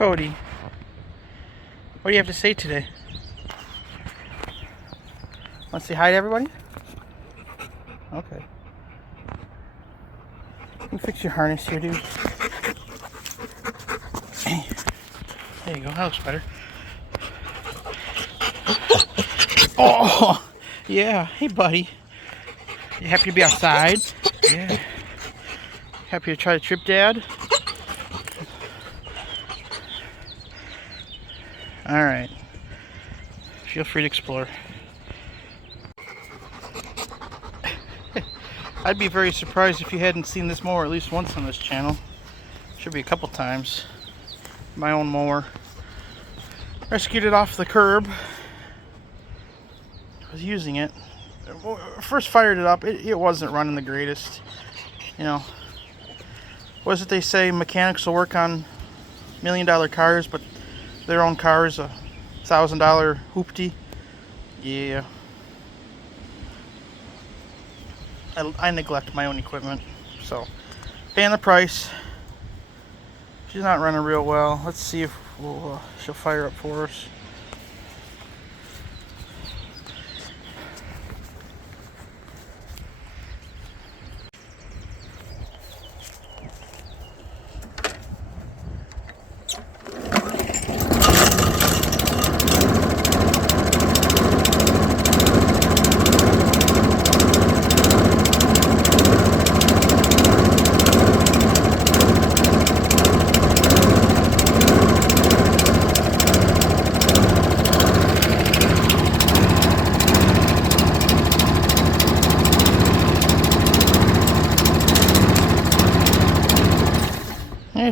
Cody, what do you have to say today? Want to say hi to everybody? Okay. Let me fix your harness here, dude. There you go. That looks better. Oh, yeah. Hey, buddy. You happy to be outside? Yeah. Happy to try to trip, Dad? All right. Feel free to explore. I'd be very surprised if you hadn't seen this mower at least once on this channel. Should be a couple times. My own mower. Rescued it off the curb. I was using it. First fired it up. It wasn't running the greatest. You know, what is it they say? Mechanics will work on $1 million cars, but their own car is a $1,000 hoopty. Yeah. I neglect my own equipment, so paying the price. She's not running real well. Let's see if she'll fire up for us.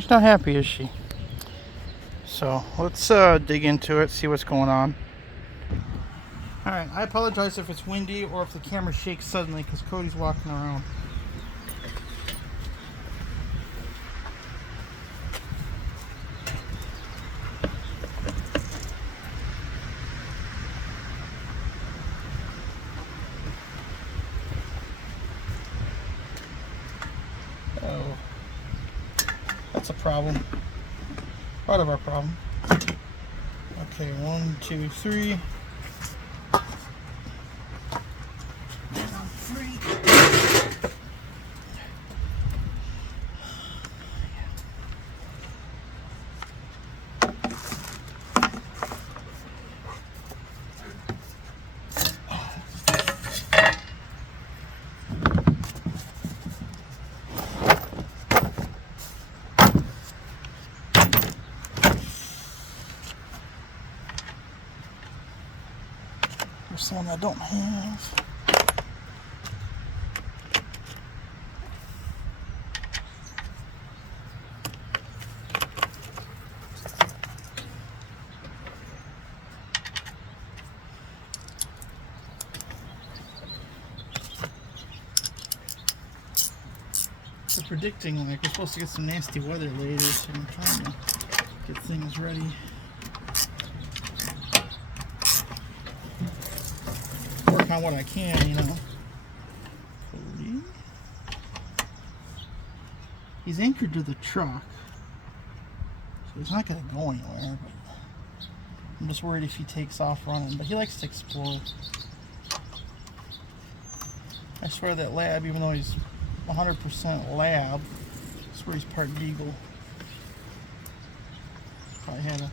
She's not happy, is she? So let's dig into it, see what's going on. Alright, I apologize if it's windy or if the camera shakes suddenly because Cody's walking around. That's a problem. Part of our problem. Okay, 1, 2, 3. Some I don't have. They're predicting like we're supposed to get some nasty weather later, so I'm trying to get things ready. On what I can, you know. Cody. He's anchored to the truck, so he's not going to go anywhere. But I'm just worried if he takes off running. But he likes to explore. I swear that lab, even though he's 100% lab, I swear he's part beagle. Probably had a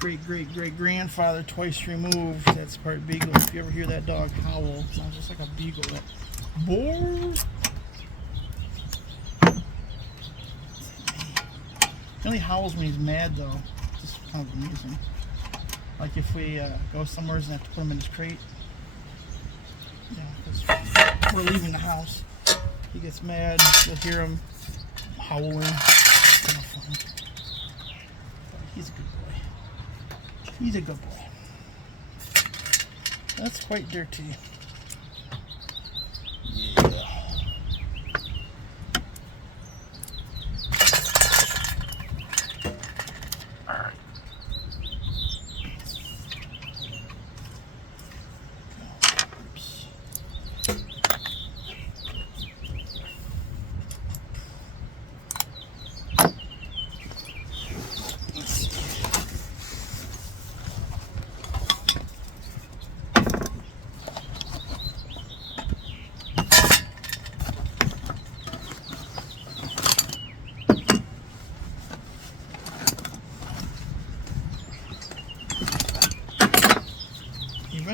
great grandfather twice removed. That's part beagle. If you ever hear that dog howl, it sounds just like a beagle. Boar. He only howls when he's mad, though. It's just kind of amusing. Like if we go somewhere and have to put him in his crate. Yeah, because we're leaving the house. He gets mad. You'll hear him howling. It's kind of fun. But he's a good boy. He's a good boy. That's quite dirty. Yeah. Alright. Oops.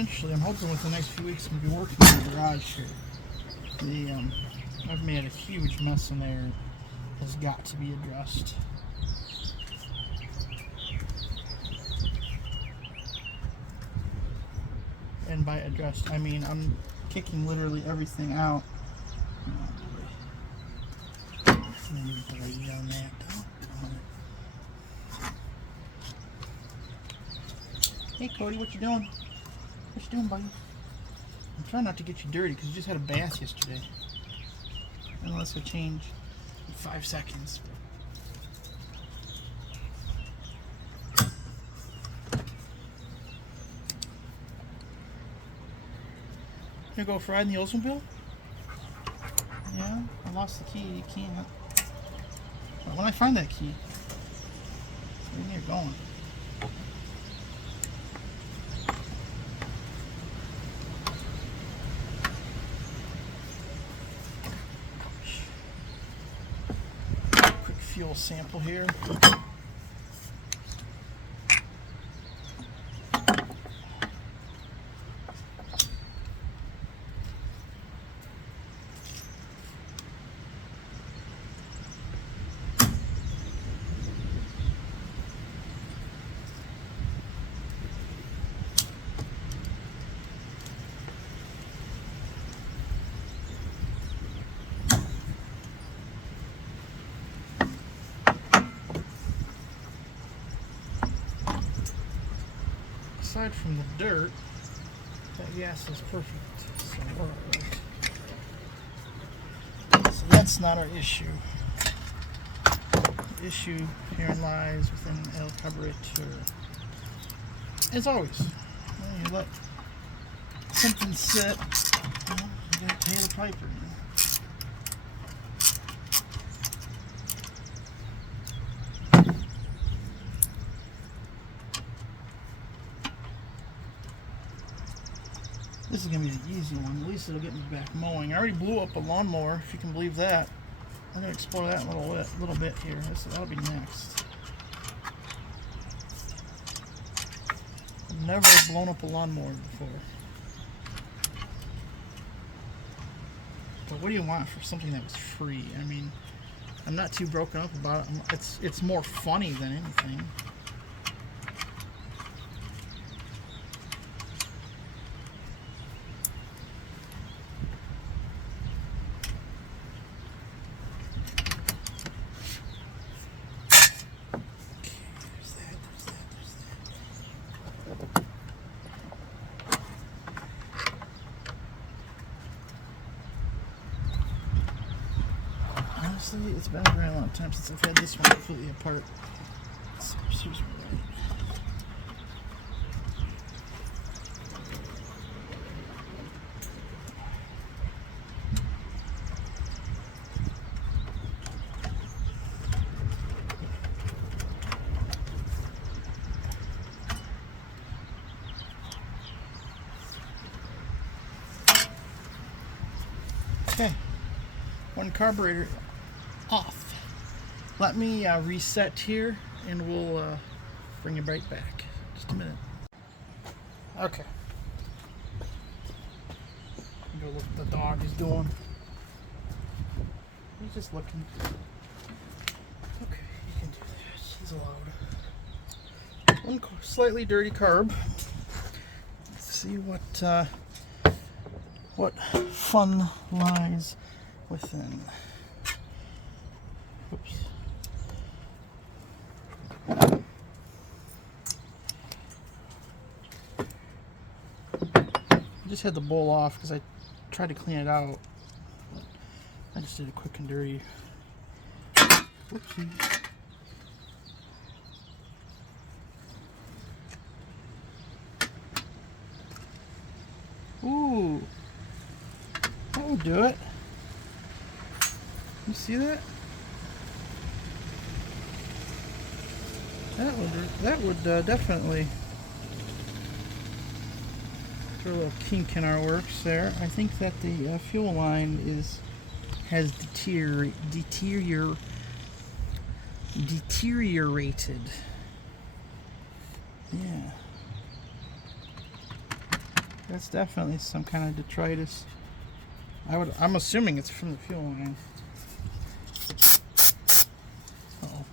eventually, I'm hoping within the next few weeks, I'm going to be working in the garage here. I've made a huge mess in there. It has got to be addressed. And by addressed, I mean I'm kicking literally everything out. Oh boy. On that, hey Cody, what you doing? What you doing, buddy? I'm trying not to get you dirty because you just had a bath yesterday. And let's go change in 5 seconds. You go for riding the Oldsmobile? Yeah, I lost the key. You can't. But when I find that key, where you're going? Quick fuel sample here. Aside from the dirt, that gas is perfect. So we're all right. So that's not our issue. The issue herein lies within El Carburetor. As always, when you let something sit, you gotta pay the piper. This is going to be the easy one. At least it'll get me back mowing. I already blew up a lawnmower, if you can believe that. I'm going to explore that in a little bit here. That'll be next. I've never blown up a lawnmower before. But what do you want for something that was free? I mean, I'm not too broken up about it. It's more funny than anything. Honestly, it's been a very long time since I've had this one completely apart. So, seriously. Okay, one carburetor off. Let me reset here and we'll bring it right back. Just a minute. Okay. Go look what the dog is doing. He's just looking. Okay, you can do that. She's allowed. One slightly dirty carb. Let's see what fun lies within. Oops. I just had the bowl off because I tried to clean it out. I just did a quick and dirty. Whoopsie. Ooh. That would do it. You see that? That would definitely throw a little kink in our works there. I think that the fuel line has deteriorated. Yeah. That's definitely some kind of detritus. I'm assuming it's from the fuel line. Uh-oh.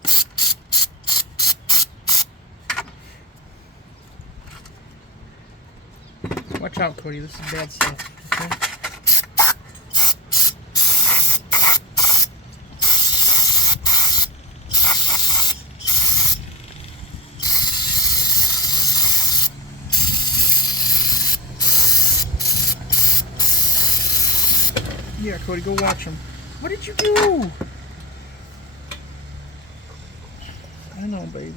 Watch out, Cody. This is bad stuff. Okay? Yeah, Cody, go watch him. What did you do? I know, baby.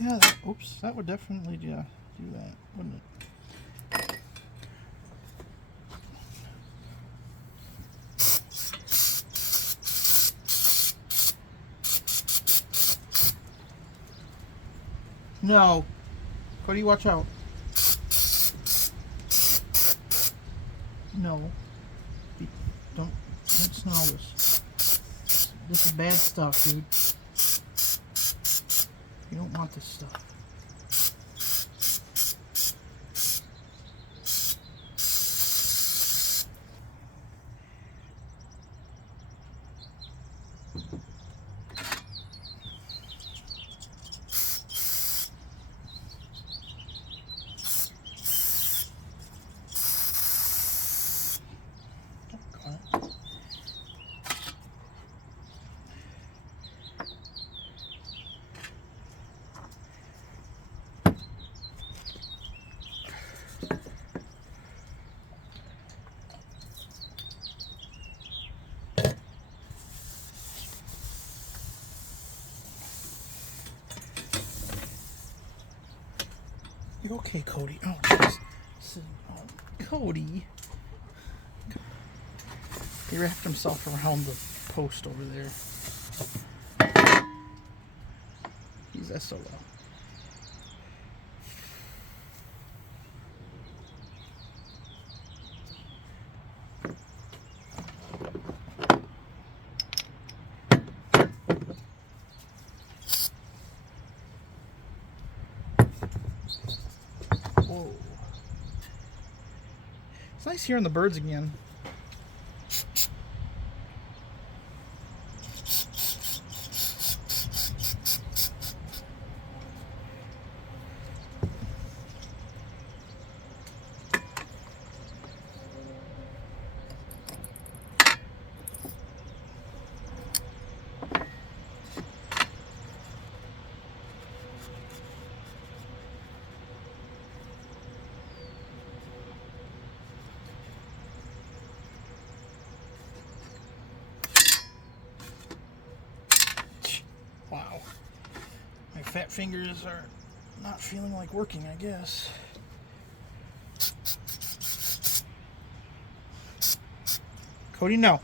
Yeah, oops, that would definitely do that, wouldn't it? No. Cody, watch out. No. Don't smell this. This is bad stuff, dude. You don't want this stuff. You okay, Cody? Oh, jeez. Oh, Cody. He wrapped himself around the post over there. He's SOL. Whoa. It's nice hearing the birds again. Wow. My fat fingers are not feeling like working, I guess. Cody, no.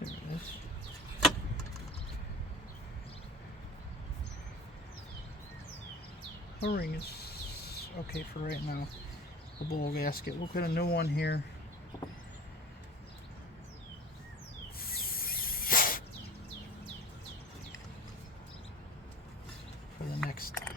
There it is. O-ring is okay for right now. The bowl gasket. We'll put a new one here. For the next time.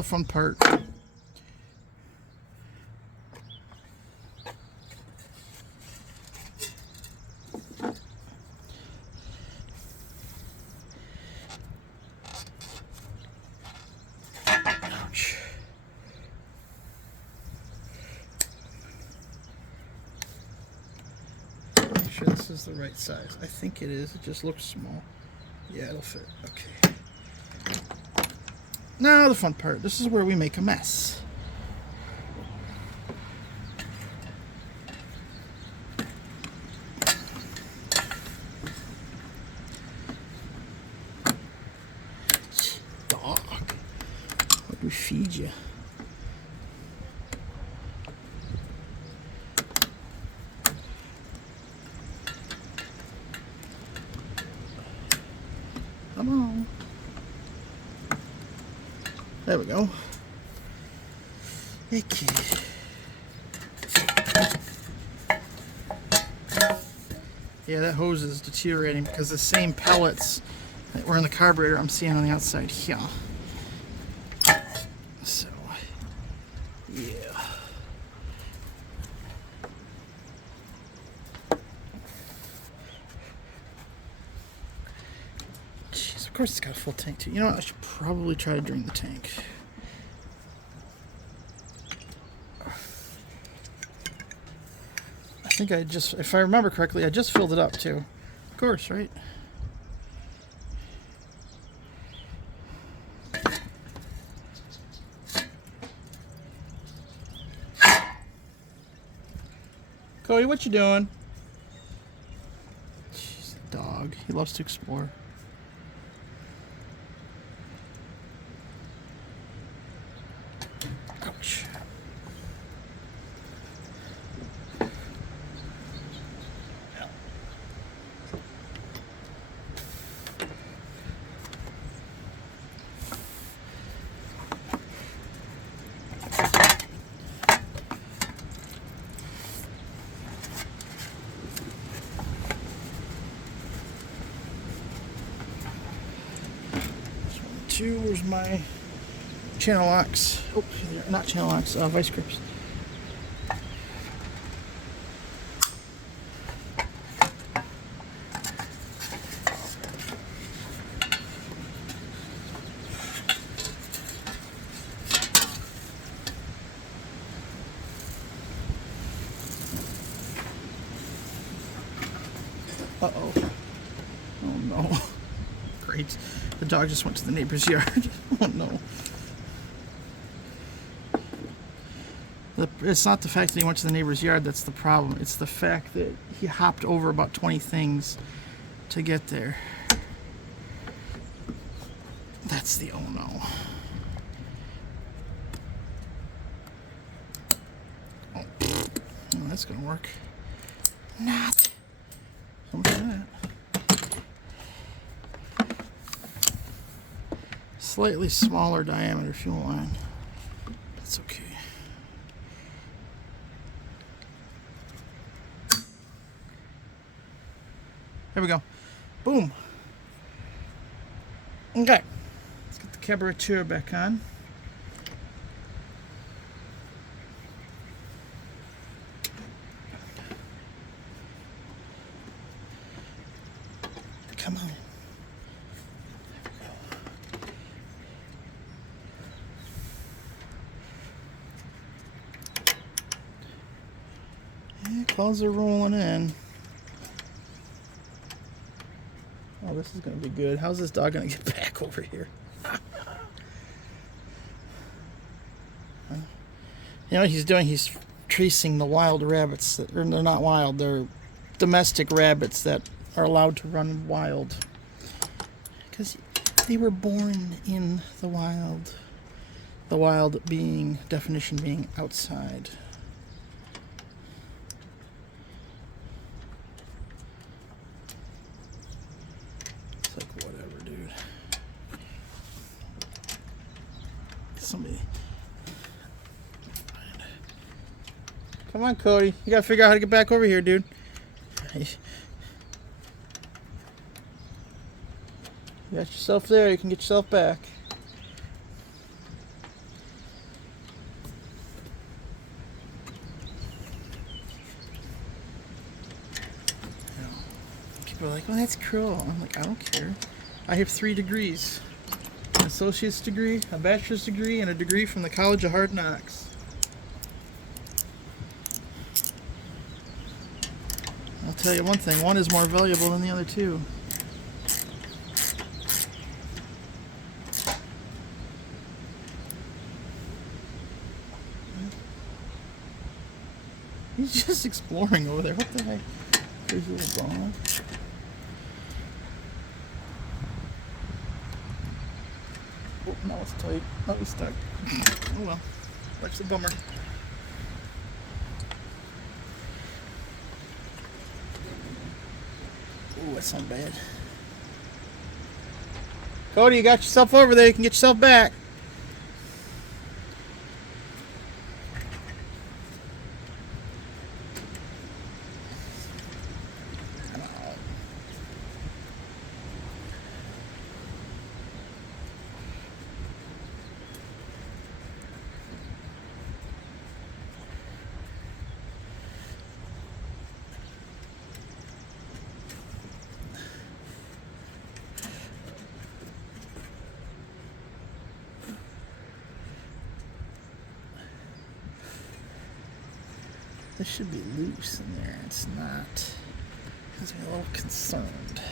the fun part. Ouch. Make sure this is the right size. I think it is. It just looks small. Yeah, it'll fit. Okay. Now the fun part. This is where we make a mess. Dog. What do we feed you? Come on. There we go. Okay. Yeah, that hose is deteriorating because the same pellets that were in the carburetor I'm seeing on the outside here. So, yeah. Jeez, of course it's got a full tank too. You know what? I should probably try to drain the tank. I think I just, if I remember correctly, I just filled it up too. Of course, right? Cody, what you doing? Jeez, dog. He loves to explore. Ouch. Where's my channel locks? Oh, not channel locks, vice grips. Uh-oh. Oh no. Great. The dog just went to the neighbor's yard. Oh no. It's not the fact that he went to the neighbor's yard that's the problem. It's the fact that he hopped over about 20 things to get there. That's the oh no. Oh, that's gonna work. Not. So much of that. Slightly smaller diameter fuel line. That's okay. There we go. Boom. Okay. Let's get the carburetor back on. Come on. Clouds are rolling in. Oh, this is going to be good. How's this dog going to get back over here? You know what he's doing? He's tracing the wild rabbits. Or they're not wild. They're domestic rabbits that are allowed to run wild. Because they were born in the wild. The wild being, definition being outside. Somebody. Come on, Cody. You gotta figure out how to get back over here, dude. You got yourself there. You can get yourself back. People are like, "Oh, that's cruel." I'm like, I don't care. I have 3 degrees: an associate's degree, a bachelor's degree, and a degree from the College of Hard Knocks. I'll tell you one thing: one is more valuable than the other 2. He's just exploring over there. What the heck? There's a little ball. Oh, now it's tight. Oh, he's stuck. Oh well. That's a bummer. Oh, that's not bad. Cody, you got yourself over there. You can get yourself back. This should be loose in there. It's not. Has me a little concerned.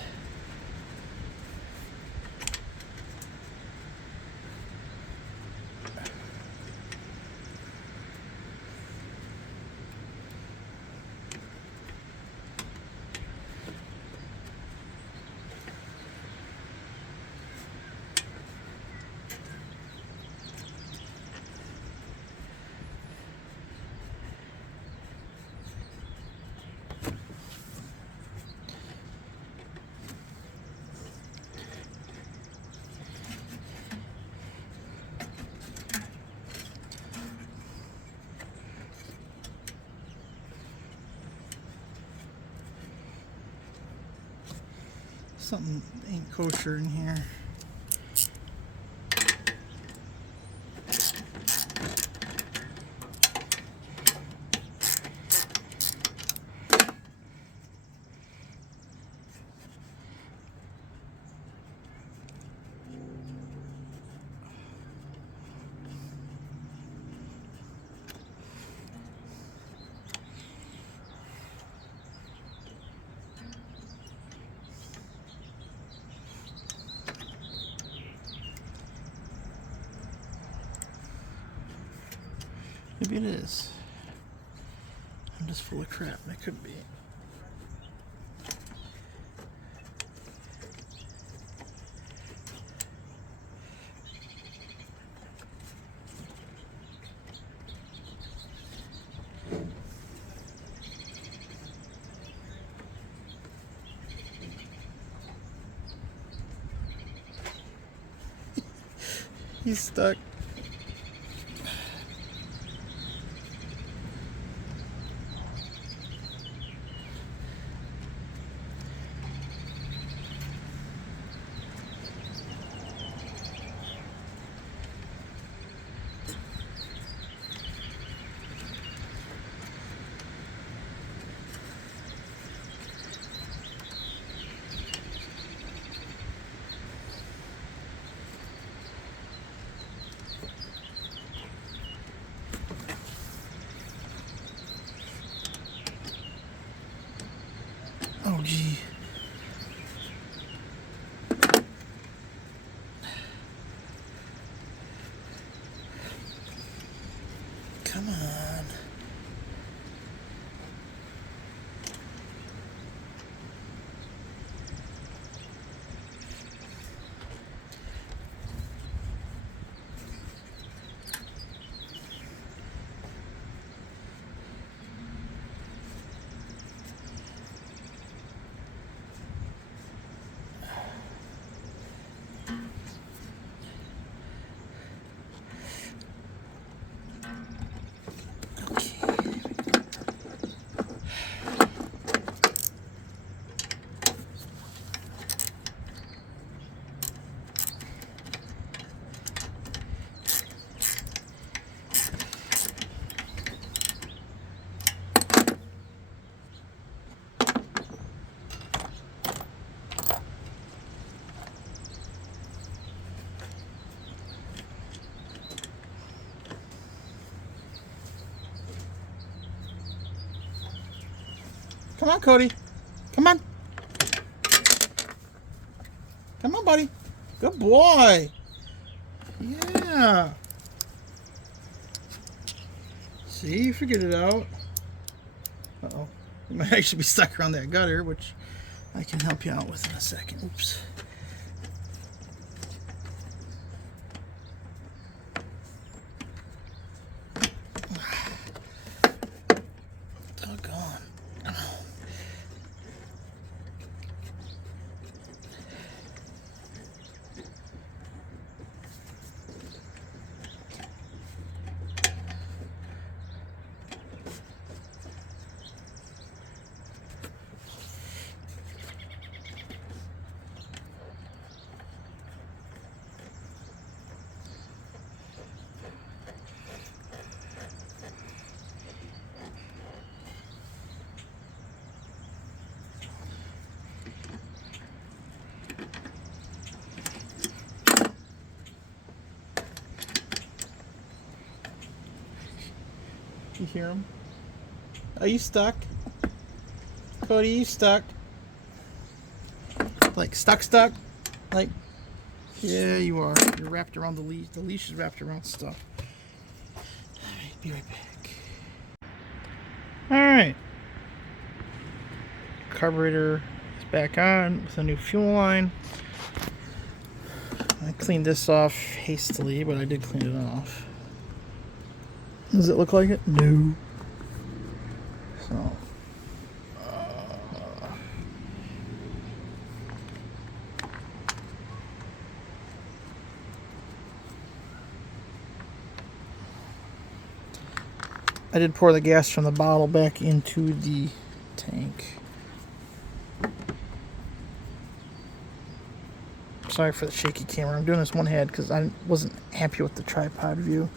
Something ain't kosher in here. Maybe it is. I'm just full of crap. It could be. He's stuck. Come on, Cody. Come on. Come on, buddy. Good boy. Yeah. See, you figured it out. Uh-oh. You might actually be stuck around that gutter, which I can help you out with in a second. Oops. Doggone. Oh. You hear him? Are you stuck? Cody, you stuck? Like stuck? Like, yeah, you are. You're wrapped around the leash. The leash is wrapped around stuff. Alright, be right back. Alright. Carburetor is back on with a new fuel line. I cleaned this off hastily, but I did clean it off. Does it look like it? No. So. I did pour the gas from the bottle back into the tank. Sorry for the shaky camera. I'm doing this one hand because I wasn't happy with the tripod view.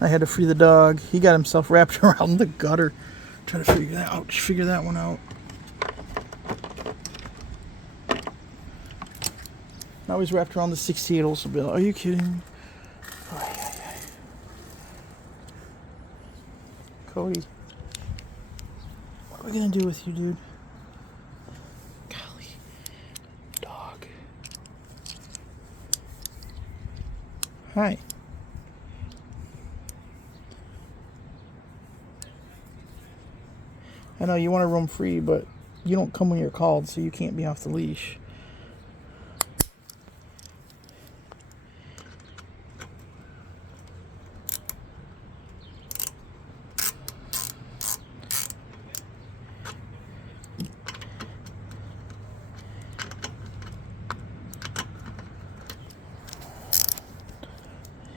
I had to free the dog. He got himself wrapped around the gutter. Try to figure that one out. Now he's wrapped around the 68 also bill. Are you kidding me? Cody, what are we gonna do with you, dude? Golly, dog. Hi. I know you want to roam free, but you don't come when you're called, so you can't be off the leash.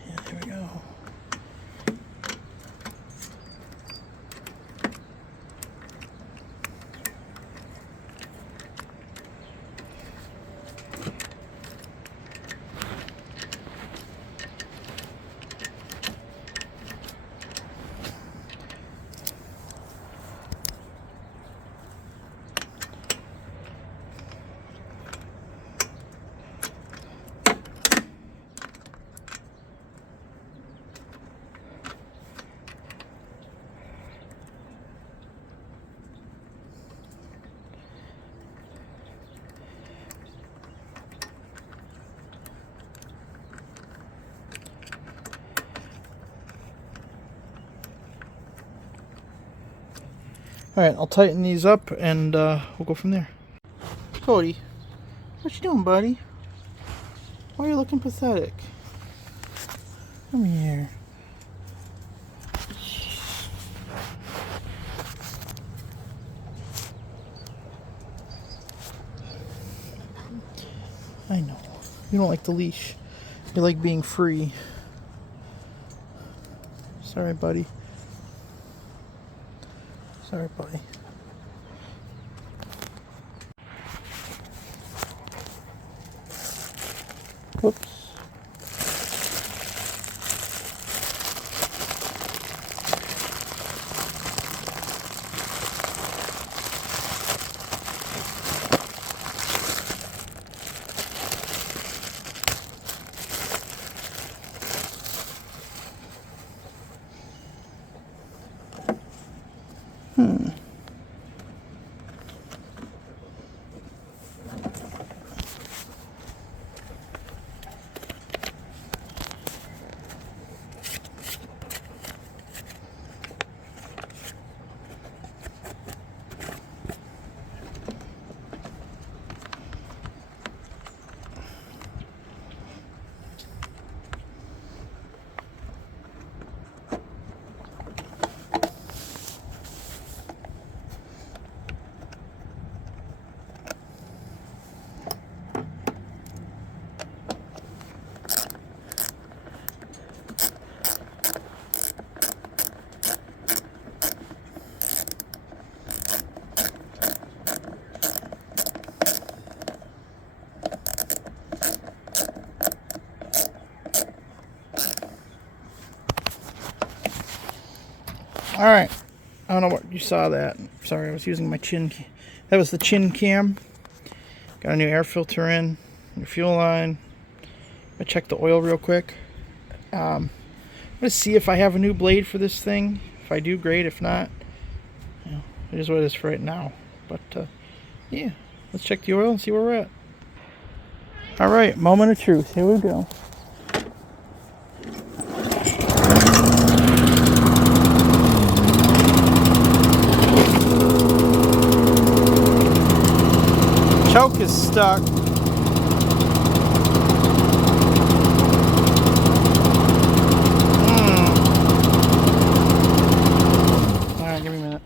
Yeah, there we go. Alright, I'll tighten these up and we'll go from there. Cody, what you doing, buddy? Why are you looking pathetic? Come here. I know. You don't like the leash. You like being free. Sorry, buddy. Sorry, buddy. Whoops. Alright. I don't know what you saw that. Sorry, I was using my chin. That was the chin cam. Got a new air filter in. New fuel line. I checked the oil real quick. I'm going to see if I have a new blade for this thing. If I do, great. If not, you know, it is what it is for right now. But, yeah. Let's check the oil and see where we're at. Alright, moment of truth. Here we go. Choke is stuck. Alright, give me a minute.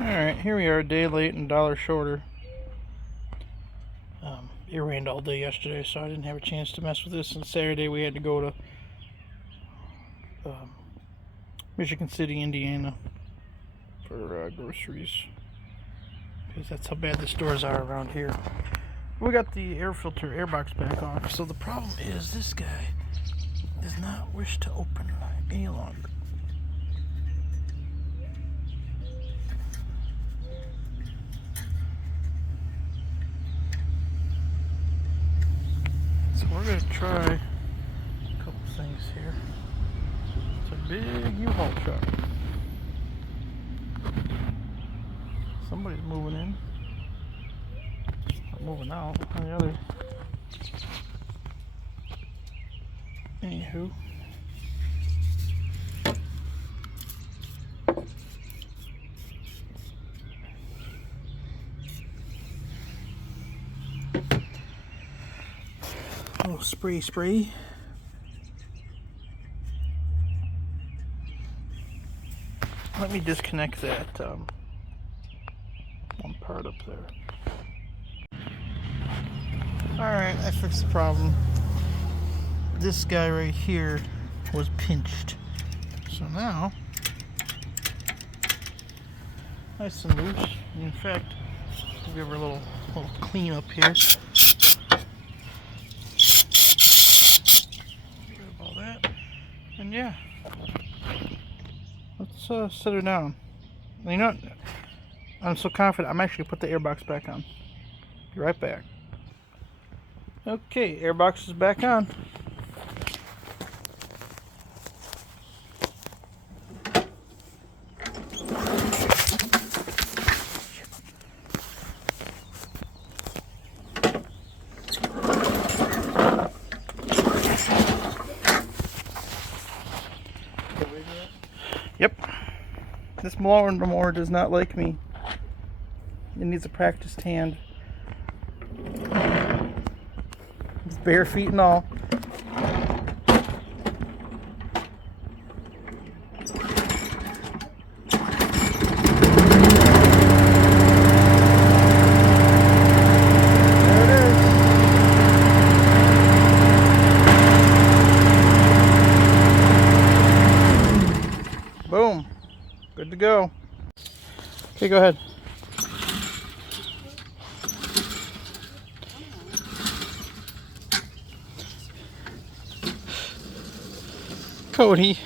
Alright, here we are, a day late and $1 shorter. It rained all day yesterday, so I didn't have a chance to mess with this. And Saturday we had to go to Michigan City, Indiana for groceries. Because that's how bad the stores are around here. We got the air filter airbox back on. So the problem is this guy does not wish to open any longer. So we're going to try a couple things here. It's a big U-Haul truck. Somebody's moving in. Or moving out on the other. Anywho. Oh, spray. Let me disconnect that one part up there. Alright, I fixed the problem. This guy right here was pinched. So now, nice and loose. In fact, we'll give her a little clean up here. All that. And yeah, let's set her down. You know what? I'm so confident I'm actually put the airbox back on. Be right back. Okay, airbox is back on. Yep. This mower does not like me. It needs a practiced hand. It's bare feet and all. There it is. Boom. Good to go. Okay, go ahead. Cody,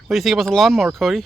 what do you think about the lawnmower, Cody?